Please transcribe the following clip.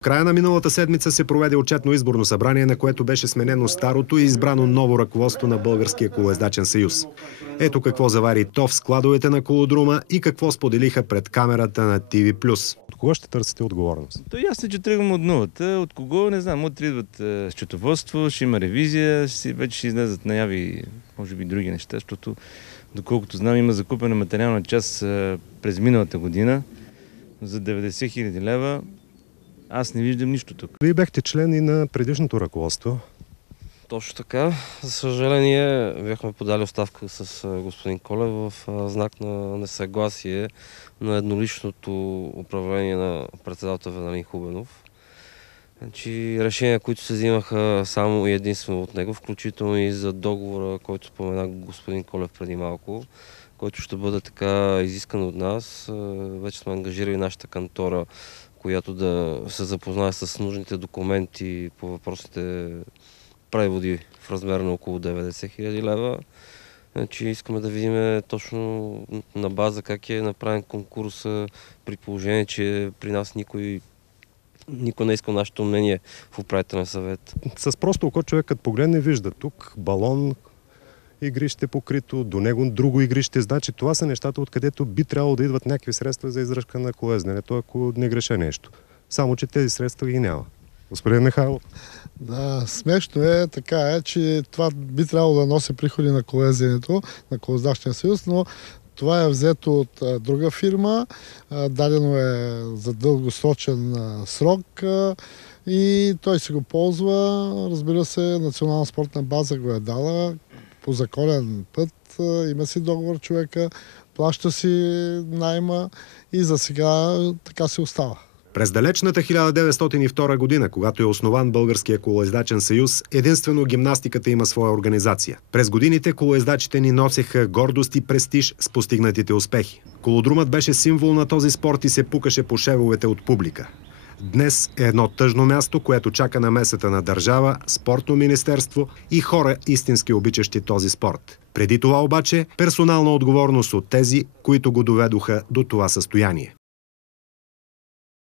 В края на миналата седмица се проведе отчетно изборно събрание, на което беше сменено старото и избрано ново ръководство на Българския колоездачен съюз. Ето какво завари то в складовете на колодрума и какво споделиха пред камерата на TV+. От кого ще търсите отговорност? То ясно, че тръгвам от нулата. От кого, не знам. Утре идват счетоводство, ще има ревизия, вече ще излезат наяви, може би други неща, защото доколкото знам, има закупена материална част през миналата година за 90 хиляди лева. Аз не виждам нищо тук. Вие бяхте член и на предишното ръководство. Точно така. За съжаление, бяхме подали оставка с господин Колев в знак на несъгласие на едноличното управление на председател Веналин Хубенов. Значи, решения, които се взимаха само и единствено от него, включително и за договора, който спомена господин Колев преди малко, който ще бъде така изискан от нас. Вече сме ангажирали нашата кантора, която да се запознае с нужните документи по въпросите преводи в размер на около 90 хиляди лева. Значи искаме да видим точно на база как е направен конкурс, при положение, че при нас никой не иска нашето мнение в управителен съвет. С просто око човекът погледне, вижда тук балон, игрище покрито, до него друго игрище. Значи това са нещата, откъдето би трябвало да идват някакви средства за издръжка на колезденето, ако не греша нещо. Само че тези средства ги няма. Господин Михайлов. Да, смешно е, така е, че това би трябвало да носи приходи на колезденето, на колездачния съюз, но това е взето от друга фирма, дадено е за дългосрочен срок и той се го ползва. Разбира се, Национална спортна база го е дала по законен път, има си договор човека, плаща си найма и за сега така се остава. През далечната 1902 година, когато е основан Българския колоездачен съюз, единствено гимнастиката има своя организация. През годините колоездачите ни носеха гордост и престиж с постигнатите успехи. Колодрумът беше символ на този спорт и се пукаше по шевовете от публика. Днес е едно тъжно място, което чака намесата на държава, спортно министерство и хора истински обичащи този спорт. Преди това обаче персонална отговорност от тези, които го доведоха до това състояние.